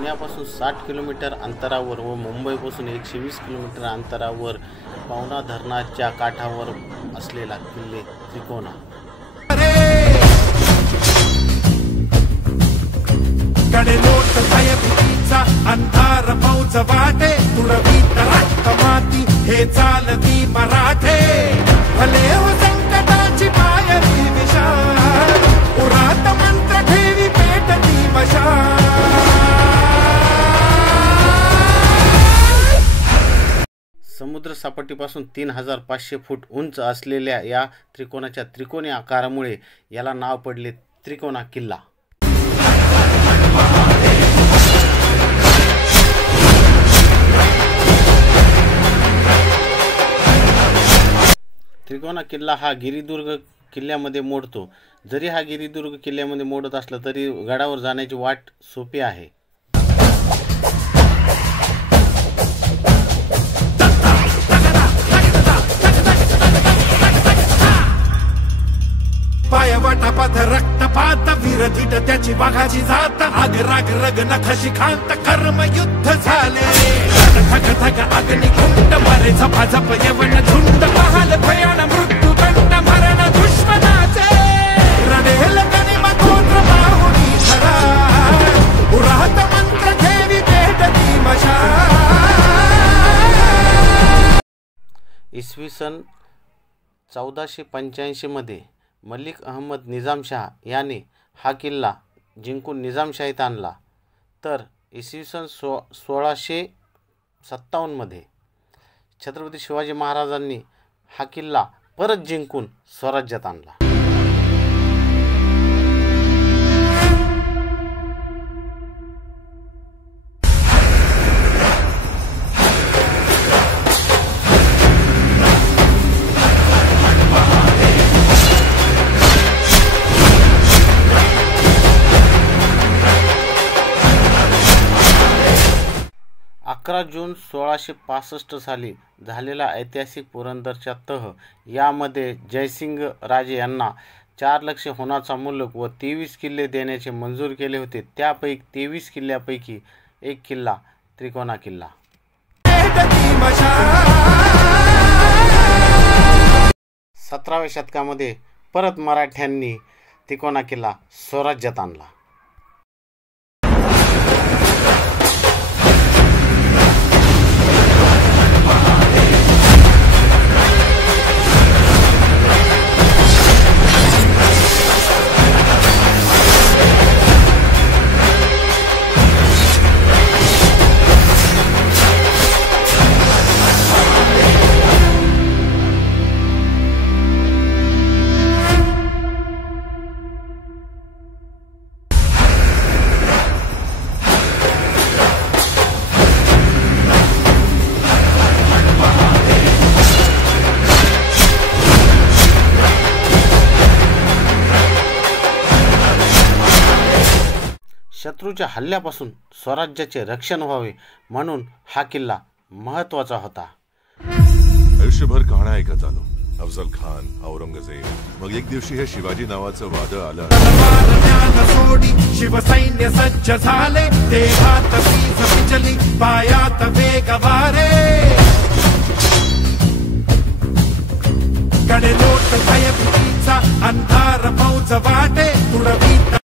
पुण्यापासून 60 kilometre अंतरावर व मुंबईपासून 120 किलोमीटर अंतरावर पवना धरणाच्या काठावर असलेला किल्ले त्रिकोणा। कडेलोट भयभीतीचा अंधार मौज वाटे तुडवीत रक्त माती हे चालती मराठे भले हो संकटाची पायरी विशाल उरात मंत्र ठेवी पेटती मशाल। समुद्र सपाटीपासून 3500 फूट उंच असलेल्या या त्रिकोणाच्या त्रिकोणी आकारामुळे याला नाव पडले त्रिकोणा किल्ला। त्रिकोणा किल्ला हा गिरिदुर्ग किल्ल्यामध्ये मोडतो। जरी हा गिरिदुर्ग किल्ल्यामध्ये मोडत असला तरी गडावर जाण्याची वाट सोपी आहे। पायवाटापात रक्तपात विरधिट त्याची वाघाची जात आग राग रग नखशी खांत कर्म युद्ध झाले धक धक अग्नि कुंड मारे झपाझप यवन झुंड पहाल भयान मृत्यू दंड मरण दुश्मनाचे रणेल गनिम गोत्र बाहुडी धरा उरात मंत्र ठेवी पेटती मशाल। इसवी सन 1485 मध्ये मलिक अहमद निजामशाह याने हा किल्ला जिंकून निजामशाहीत आणला, तर इसवी सन 1657 मध्ये छत्रपती शिवाजी महाराजांनी हा किल्ला परत जिंकून स्वराज्यात आणला। जून 1665 साली झालेला ऐतिहासिक पुरंदरचा तह यामध्ये जयसिंग राजे यांना 4 लाख होनाचा मुलक व 23 किल्ले देण्याचे मंजूर केले होते। त्यापैकी 23 किल्ल्यापैकी एक किल्ला त्रिकोणा किल्ला। 17व्या शतकामध्ये परत मराठ्यांनी त्रिकोणा किल्ला स्वराज्यात आणला। शत्रूच्या हल्ल्यापासून स्वराज्याचे रक्षण व्हावे म्हणून हा किल्ला महत्त्वाचा होता। आयुष्यभर कहाण्या ऐकत आलो, अफजल खान, औरंगजेब, मग एक दिवशी हे शिवाजी नावाचं वादळ आलं। शिवसैन्य सज्ज झाले, देहात वीज विजली, पायात वेग वारे, कडेलोट भयभीतीचा अंधार मौज वाटे तुडवीत